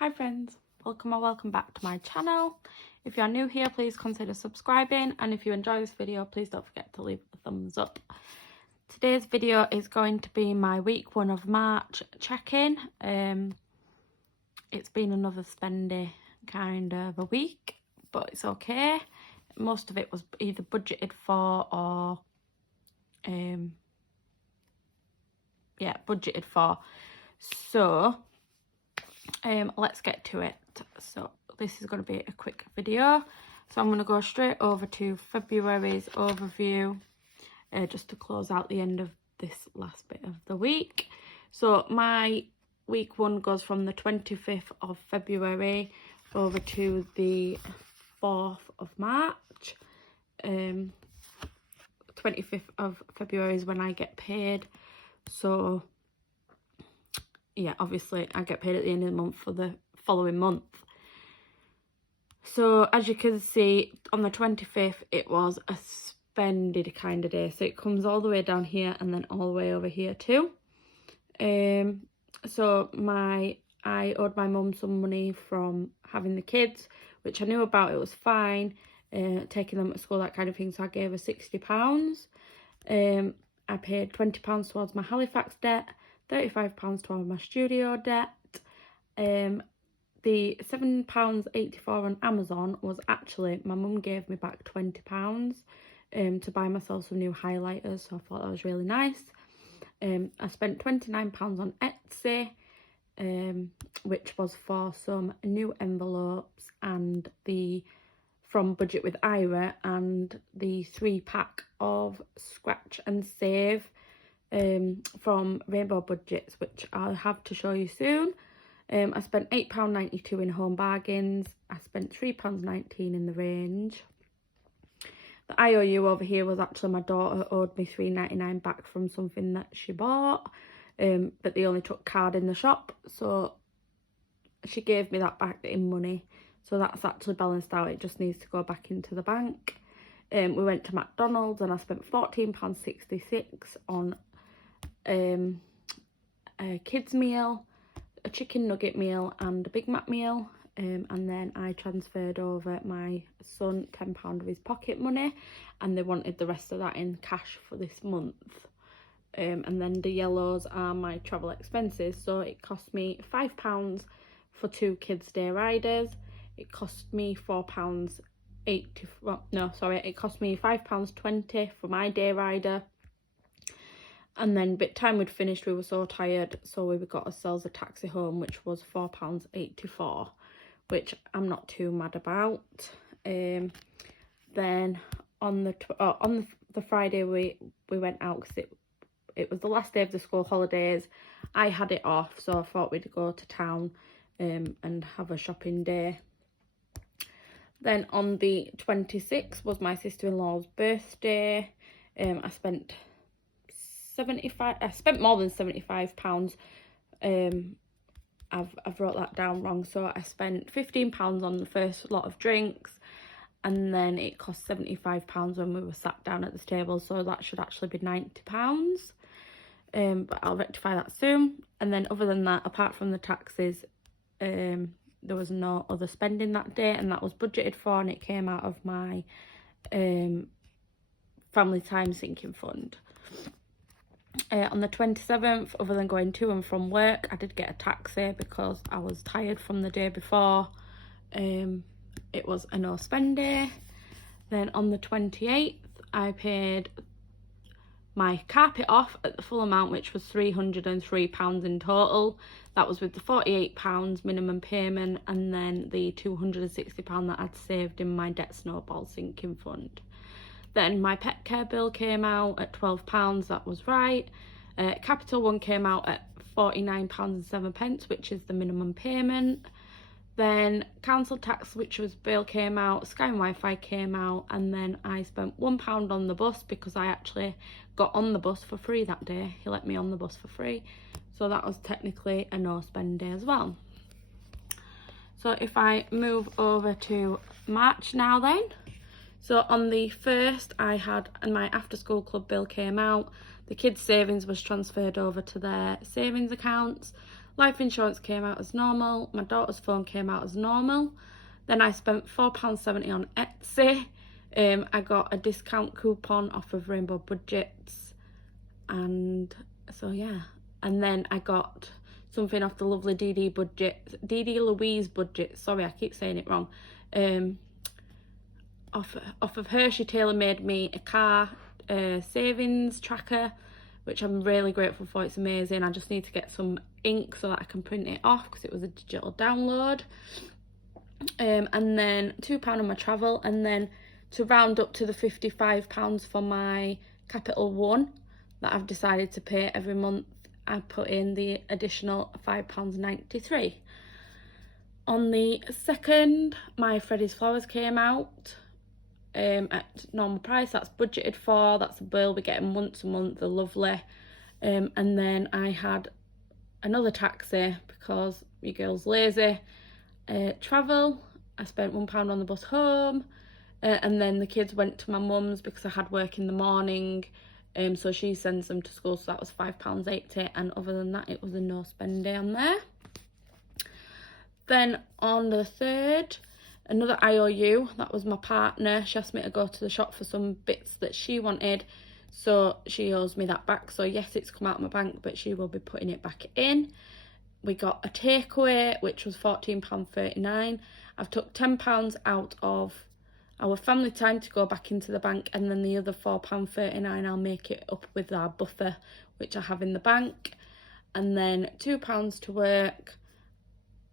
Hi friends, welcome or welcome back to my channel. If you are new here, please consider subscribing, and if you enjoy this video, please don't forget to leave a thumbs up. Today's video is going to be my week 1 of March check-in. It's been another spendy kind of a week, but it's okay. Most of it was either budgeted for or budgeted for. So let's get to it. So this is going to be a quick video, so I'm going to go straight over to February's overview just to close out the end of this last bit of the week. So my week 1 goes from the 25th of February over to the 4th of March. 25th of February is when I get paid, so yeah, obviously I get paid at the end of the month for the following month. So as you can see, on the 25th it was a spendy kind of day, so it comes all the way down here and then all the way over here too. So I owed my mum some money from having the kids, which I knew about. It was fine, taking them to school, that kind of thing, so I gave her £60. I paid £20 towards my Halifax debt, £35 towards my studio debt. The £7.84 on Amazon was actually, my mum gave me back £20 to buy myself some new highlighters, so I thought that was really nice. I spent £29 on Etsy, which was for some new envelopes and the from Budget with Ira and the 3-pack of Scratch and Save from Rainbow Budgets, which I'll have to show you soon. I spent £8.92 in home bargains. I spent £3.19 in the range. The IOU over here was actually my daughter owed me £3.99 back from something that she bought, but they only took card in the shop, so she gave me that back in money. So that's actually balanced out. It just needs to go back into the bank. We went to McDonald's and I spent £14.66 on a kids meal, a chicken nugget meal and a Big Mac meal. And then I transferred over my son £10 of his pocket money, and they wanted the rest of that in cash for this month. And then the yellows are my travel expenses. So it cost me £5 for 2 kids day riders. It cost me £4.80. Well, no, sorry, it cost me £5.20 for my day rider. And then by the time we'd finished, we were so tired, so we got ourselves a taxi home, which was £4.84, which I'm not too mad about. Then on the Friday we went out because it was the last day of the school holidays. I had it off, so I thought we'd go to town and have a shopping day. Then on the 26th was my sister-in-law's birthday. I spent more than £75. I've wrote that down wrong, so I spent £15 on the first lot of drinks, and then it cost £75 when we were sat down at the table, so that should actually be £90. But I'll rectify that soon. And then other than that, apart from the taxes, there was no other spending that day, and that was budgeted for, and it came out of my family time sinking fund. On the 27th, other than going to and from work, I did get a taxi because I was tired from the day before. It was a no spend day. Then on the 28th, I paid my carpet off at the full amount, which was £303 in total. That was with the £48 minimum payment and then the £260 that I'd saved in my debt snowball sinking fund. Then my pet care bill came out at £12, that was right. Capital One came out at £49.07, which is the minimum payment. Then council tax, which was bill, came out. Sky and Wi-Fi came out, and then I spent £1 on the bus because I actually got on the bus for free that day. He let me on the bus for free, so that was technically a no spend day as well. So if I move over to March now then. So on the 1st, I had, and my after school club bill came out. The kids' savings was transferred over to their savings accounts. Life insurance came out as normal. My daughter's phone came out as normal. Then I spent £4.70 on Etsy. I got a discount coupon off of Rainbow Budgets. And so yeah. And then I got something off the lovely DeeDeeLouiseBudgets. Sorry, I keep saying it wrong. Off of her, she tailor-made me a car savings tracker, which I'm really grateful for. It's amazing. I just need to get some ink so that I can print it off because it was a digital download. And then £2 on my travel, and then to round up to the £55 for my Capital One that I've decided to pay every month, I put in the additional £5.93. On the 2nd, my Freddy's Flowers came out at normal price. That's budgeted for. That's a bill we get once a month. They're lovely. And then I had another taxi because your girl's lazy. Travel, I spent £1 on the bus home. And then the kids went to my mum's because I had work in the morning. So she sends them to school, so that was £5.80, and other than that it was a no spend day on there. Then on the 3rd, another IOU, that was my partner. She asked me to go to the shop for some bits that she wanted, so she owes me that back. So yes, it's come out of my bank, but she will be putting it back in. We got a takeaway, which was £14.39. I've took £10 out of our family time to go back into the bank, and then the other £4.39 I'll make it up with our buffer, which I have in the bank. And then £2 to work,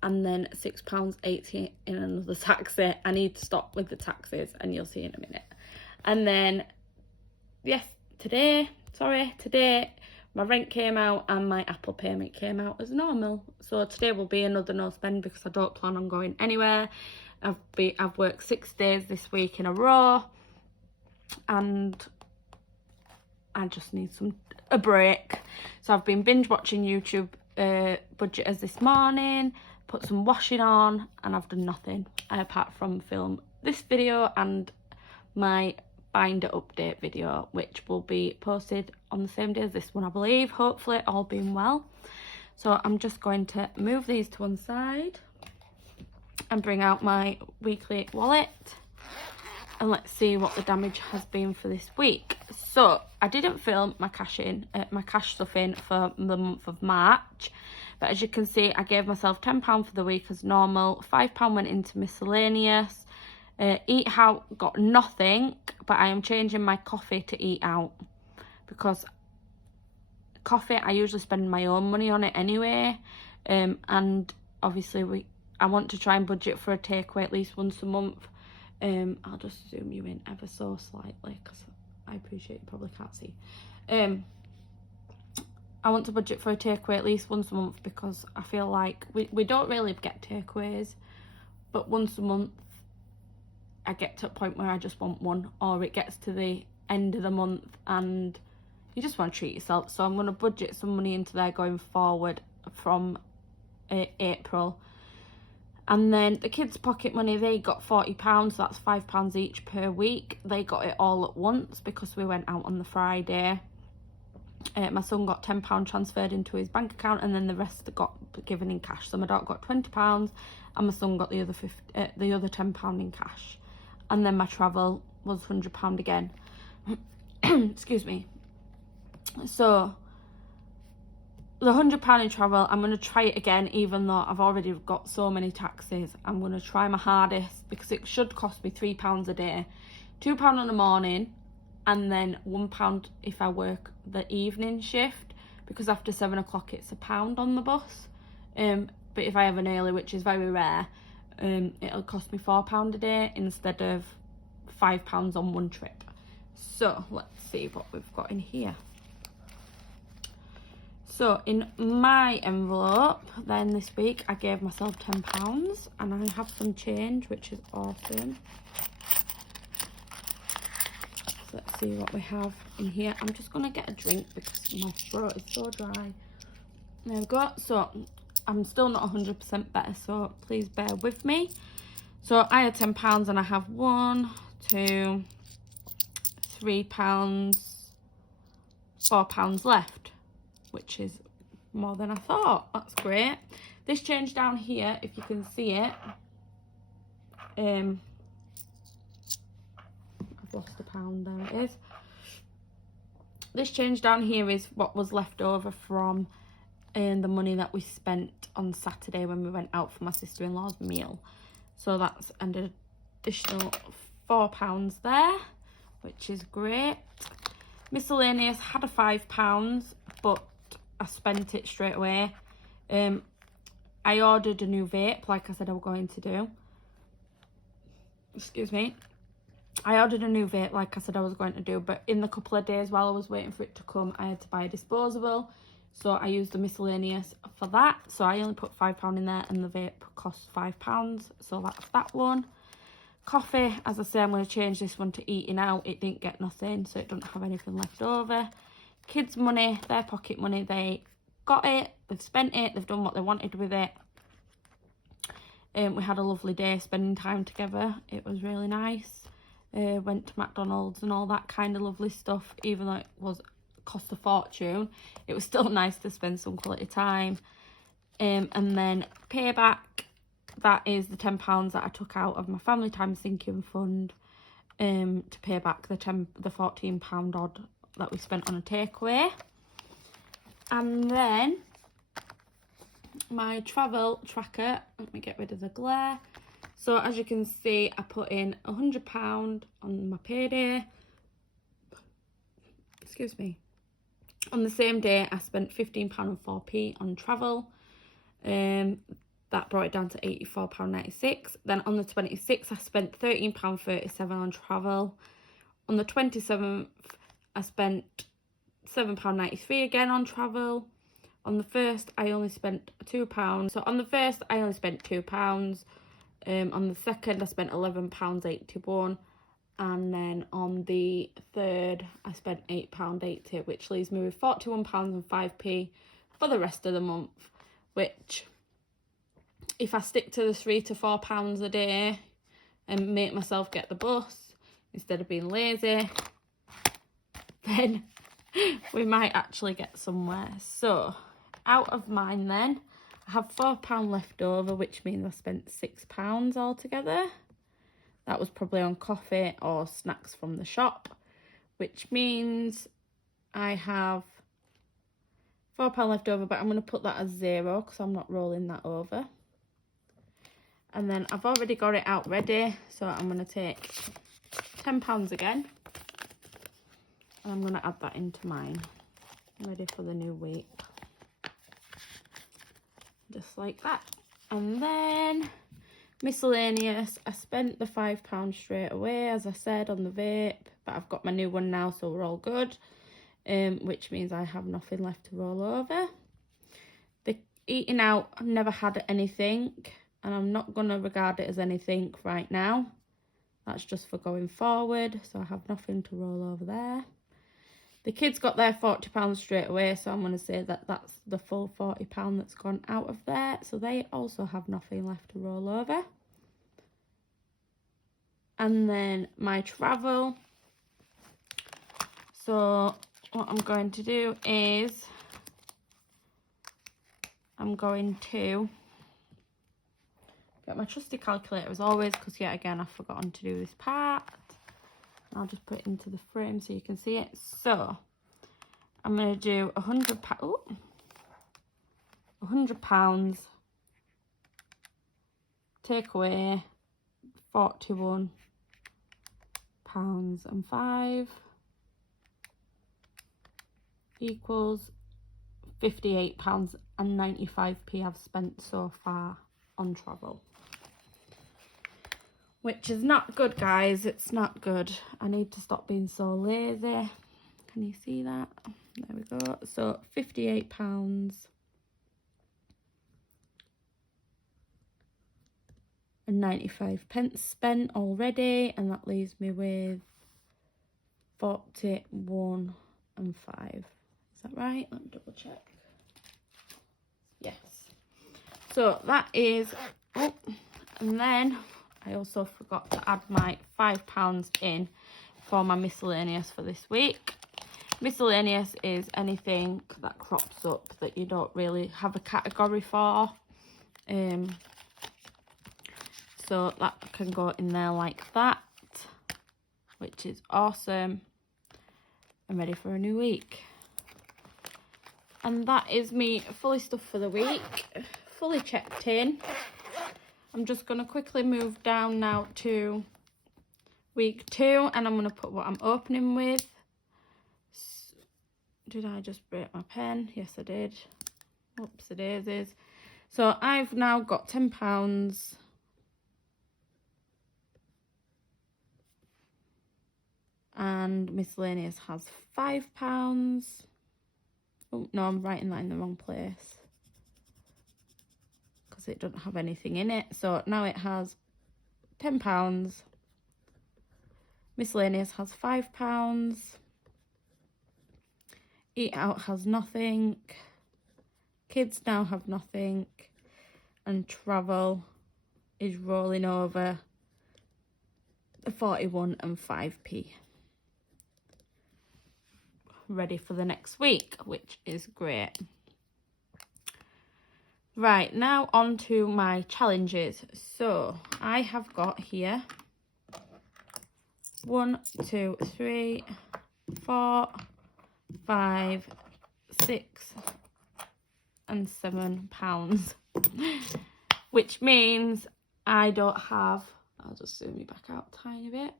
and then £6.80 in another taxi. I need to stop with the taxis, and you'll see in a minute. And then yes, today my rent came out and my Apple payment came out as normal. So today will be another no spend because I don't plan on going anywhere. I've worked 6 days this week in a row, and I just need a break. So I've been binge watching YouTube budgeters this morning, put some washing on, and I've done nothing apart from film this video and my binder update video, which will be posted on the same day as this one, I believe, hopefully, all being well. So I'm just going to move these to one side and bring out my weekly wallet, and let's see what the damage has been for this week. So I didn't film my cash stuff in for the month of March, but as you can see, I gave myself £10 for the week as normal. £5 went into miscellaneous. Eat out got nothing, but I am changing my coffee to eat out because coffee, I usually spend my own money on it anyway, and obviously I want to try and budget for a takeaway at least once a month. I'll just zoom you in ever so slightly because I appreciate you probably can't see. I want to budget for a takeaway at least once a month because I feel like we don't really get takeaways, but once a month I get to a point where I just want one, or it gets to the end of the month and you just want to treat yourself. So I'm going to budget some money into there going forward from April. And then the kids' pocket money, they got £40, so that's £5 each per week. They got it all at once because we went out on the Friday. My son got £10 transferred into his bank account, and then the rest got given in cash. So my daughter got £20 and my son got the other £10 in cash. And then my travel was £100 again. Excuse me. So the £100 in travel, I'm going to try it again, even though I've already got so many taxis. I'm going to try my hardest because it should cost me £3 a day. £2 on the morning, and then £1 if I work the evening shift, because after 7 o'clock it's £1 on the bus. But if I have an early, which is very rare, it'll cost me £4 a day instead of £5 on one trip. So let's see what we've got in here. So in my envelope then this week, I gave myself £10, and I have some change, which is awesome. So let's see what we have in here. I'm just going to get a drink because my throat is so dry. There we go. So I'm still not 100% better, so please bear with me. So I had £10 and I have £1, £2, £3, £4 left, which is more than I thought. That's great. This change down here, if you can see it, I've lost £1, there it is. This change down here is what was left over from the money that we spent on Saturday when we went out for my sister-in-law's meal. So that's an additional £4 there, which is great. Miscellaneous had a £5, but I spent it straight away. I ordered a new vape, like I said I was going to do. Excuse me. I ordered a new vape, like I said I was going to do, but in the couple of days while I was waiting for it to come, I had to buy a disposable. So I used the miscellaneous for that. So I only put £5 in there, and the vape cost £5. So that's that one. Coffee, as I say, I'm going to change this one to eating out. It didn't get nothing, so it doesn't have anything left over. Kids' money, their pocket money, they got it, they've spent it, they've done what they wanted with it. We had a lovely day spending time together. It was really nice. Went to McDonald's and all that kind of lovely stuff. Even though it cost a fortune, it was still nice to spend some quality time. And then payback, that is the £10 that I took out of my family time sinking fund to pay back the £14 odd that we spent on a takeaway. And then my travel tracker, let me get rid of the glare. So as you can see, I put in £100 on my payday. Excuse me. On the same day, I spent £15 and 4p on travel. That brought it down to £84.96. Then on the 26th, I spent £13.37 on travel. On the 27th, I spent £7.93 again on travel. On the 1st, I only spent £2. So on the 1st, I only spent £2. On the 2nd, I spent £11.81. And then on the 3rd, I spent £8.80, which leaves me with £41 and 5p for the rest of the month. Which, if I stick to the £3 to £4 a day and make myself get the bus instead of being lazy, then we might actually get somewhere. So out of mine then, I have £4 left over, which means I spent £6 altogether. That was probably on coffee or snacks from the shop, which means I have £4 left over, but I'm going to put that as 0 because I'm not rolling that over. And then I've already got it out ready, so I'm going to take £10 again. And I'm going to add that into mine, ready for the new week. Just like that. And then miscellaneous, I spent the £5 straight away, as I said, on the vape, but I've got my new one now, so we're all good. Which means I have nothing left to roll over. The eating out, I've never had anything, and I'm not going to regard it as anything right now. That's just for going forward, so I have nothing to roll over there. The kids got their £40 straight away, so I'm going to say that that's the full £40 that's gone out of there. So they also have nothing left to roll over. And then my travel. So what I'm going to do is I'm going to get my trusty calculator as always, because yet again I've forgotten to do this part. I'll just put it into the frame so you can see it. So I'm going to do £100 take away £41 and 5 equals £58 and 95p I've spent so far on travel. Which is not good, guys. It's not good. I need to stop being so lazy. Can you see that? There we go. So £58 and 95 pence spent already. And that leaves me with 41 and 5. Is that right? Let me double check. Yes. So that is... Oh, and then I also forgot to add my £5 in for my miscellaneous for this week. Miscellaneous is anything that crops up that you don't really have a category for. So that can go in there like that, which is awesome. I'm ready for a new week. And that is me fully stuffed for the week, fully checked in. I'm just going to quickly move down now to week 2, and I'm going to put what I'm opening with. Did I just break my pen? Yes, I did. Whoopsie daisies. So I've now got £10. And miscellaneous has £5. Oh, no, I'm writing that in the wrong place, because it doesn't have anything in it. So now it has £10. Miscellaneous has £5. Eat out has nothing. Kids now have nothing. And travel is rolling over the 41 and 5p. Ready for the next week, which is great. Right, now on to my challenges. So I have got here 1, 2, 3, 4, 5, 6 and £7, which means I don't have, I'll just zoom you back out a tiny bit,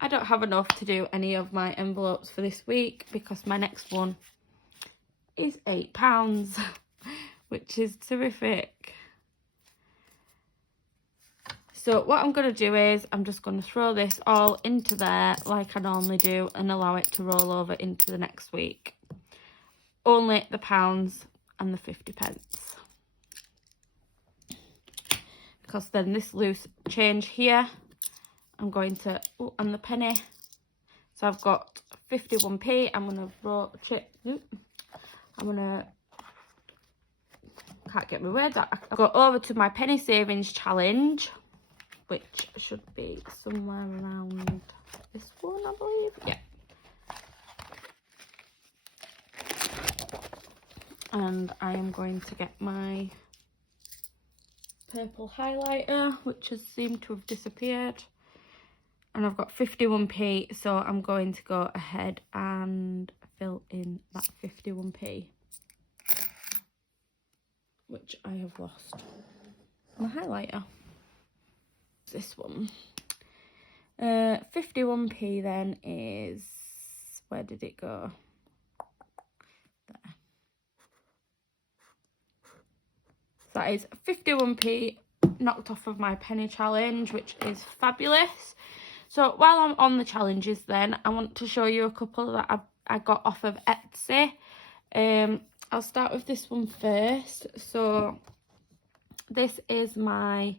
I don't have enough to do any of my envelopes for this week, because my next one is £8, which is terrific. So what I'm going to do is I'm just going to throw this all into there like I normally do and allow it to roll over into the next week. Only the pounds and the 50p. Because then this loose change here, I'm going to, oh, and the penny. So I've got 51p. I'm going to can't get my words out. I go over to my penny savings challenge, which should be somewhere around this one, I believe. Yeah. And I am going to get my purple highlighter, which has seemed to have disappeared. And I've got 51p, so I'm going to go ahead and fill in that 51p, which I have lost. My highlighter. This one. 51p then is, where did it go? There. So that is 51p knocked off of my penny challenge, which is fabulous. So while I'm on the challenges then, I want to show you a couple that I got off of Etsy. I'll start with this one first. So this is my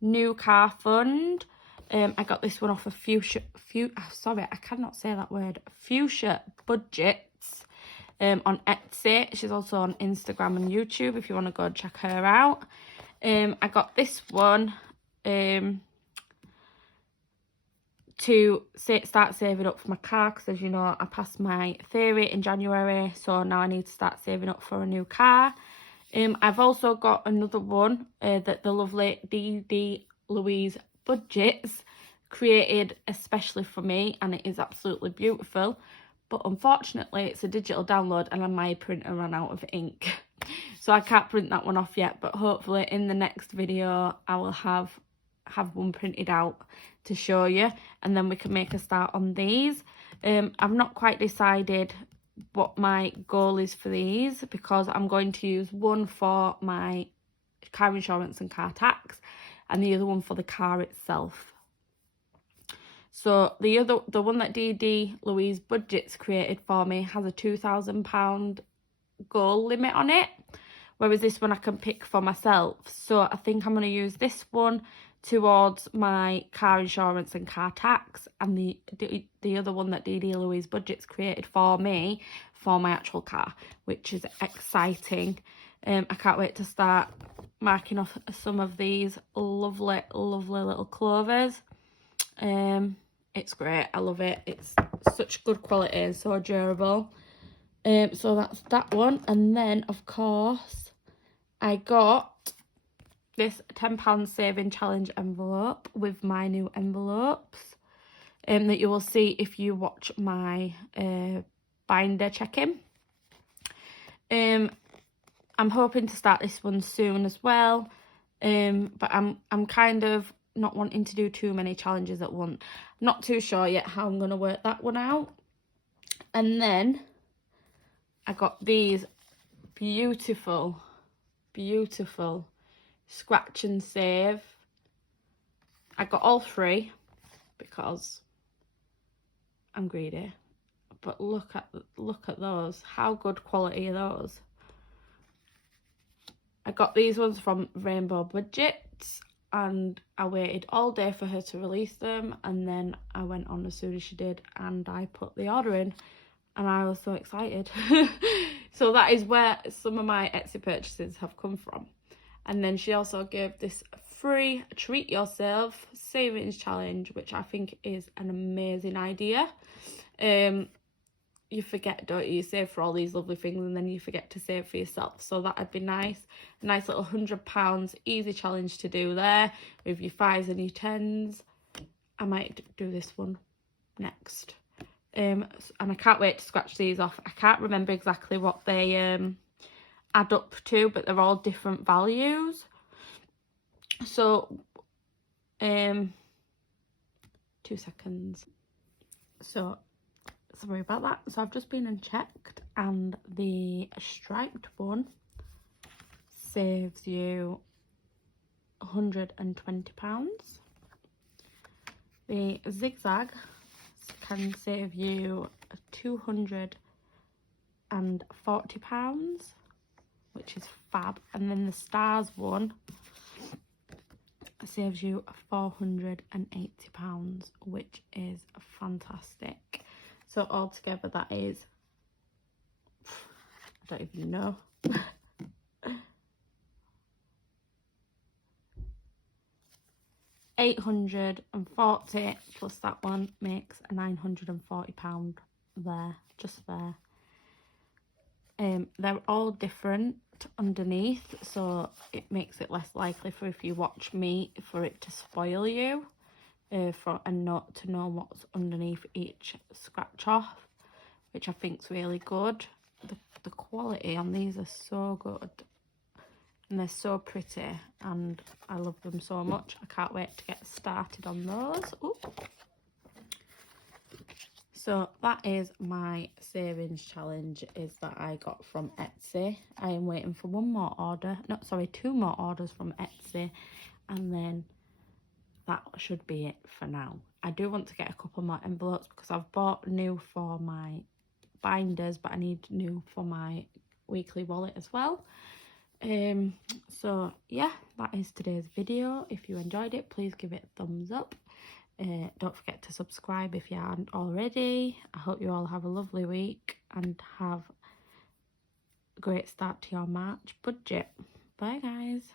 new car fund. I got this one off of Fuchsia Budgets on Etsy. She's also on Instagram and YouTube if you want to go and check her out. I got this one to start saving up for my car, because as you know, I passed my theory in January, so now I need to start saving up for a new car. I've also got another one that the lovely DeeDeeLouiseBudgets created especially for me, and it is absolutely beautiful, but unfortunately it's a digital download and my printer ran out of ink, so I can't print that one off yet, but hopefully in the next video I will have one printed out to show you, and then we can make a start on these. I've not quite decided what my goal is for these, because I'm going to use one for my car insurance and car tax and the other one for the car itself. So the one that DeeDeeLouiseBudgets created for me has a £2,000 goal limit on it, whereas this one I can pick for myself. So I think I'm going to use this one towards my car insurance and car tax, and the other one that DeeDeeLouiseBudgets created for me for my actual car, which is exciting. I can't wait to start marking off some of these lovely little clovers. It's great. I love it. It's such good quality and so durable. So that's that one. And then, of course, I got this £10 saving challenge envelope with my new envelopes that you will see if you watch my binder check-in. I'm hoping to start this one soon as well, but I'm kind of not wanting to do too many challenges at once. Not too sure yet how I'm going to work that one out. And then I got these beautiful scratch and save. I got all three because I'm greedy. But look at those. How good quality are those? I got these ones from Rainbow Budgets, and I waited all day for her to release them, and then I went on as soon as she did and I put the order in, and I was so excited. So that is where some of my Etsy purchases have come from. And then she also gave this free treat yourself savings challenge, which I think is an amazing idea. You forget, don't you? You save for all these lovely things and then you forget to save for yourself. So that'd be nice. A nice little £100 easy challenge to do there with your 5s and your 10s. I might do this one next. And I can't wait to scratch these off. I can't remember exactly what they add up to, but they're all different values. So 2 seconds. So sorry about that. So I've just been and checked, and the striped one saves you £120. The zigzag can save you £240, which is fab. And then the stars one saves you £480, which is fantastic. So altogether that is, I don't even know, £840 plus that one makes a £940 there, just there. They're all different underneath, so it makes it less likely for, if you watch me, for it to spoil you, and not to know what's underneath each scratch off, which I think's really good. The quality on these are so good, and they're so pretty, and I love them so much. I can't wait to get started on those. Ooh. So that is my savings challenge, is that I got from Etsy. I am waiting for one more order, no sorry, 2 more orders from Etsy, and then that should be it for now. I do want to get a couple more envelopes because I've bought new for my binders, but I need new for my weekly wallet as well. So yeah, that is today's video. If you enjoyed it, please give it a thumbs up. Don't forget to subscribe if you aren't already. I hope you all have a lovely week and have a great start to your March budget. Bye guys.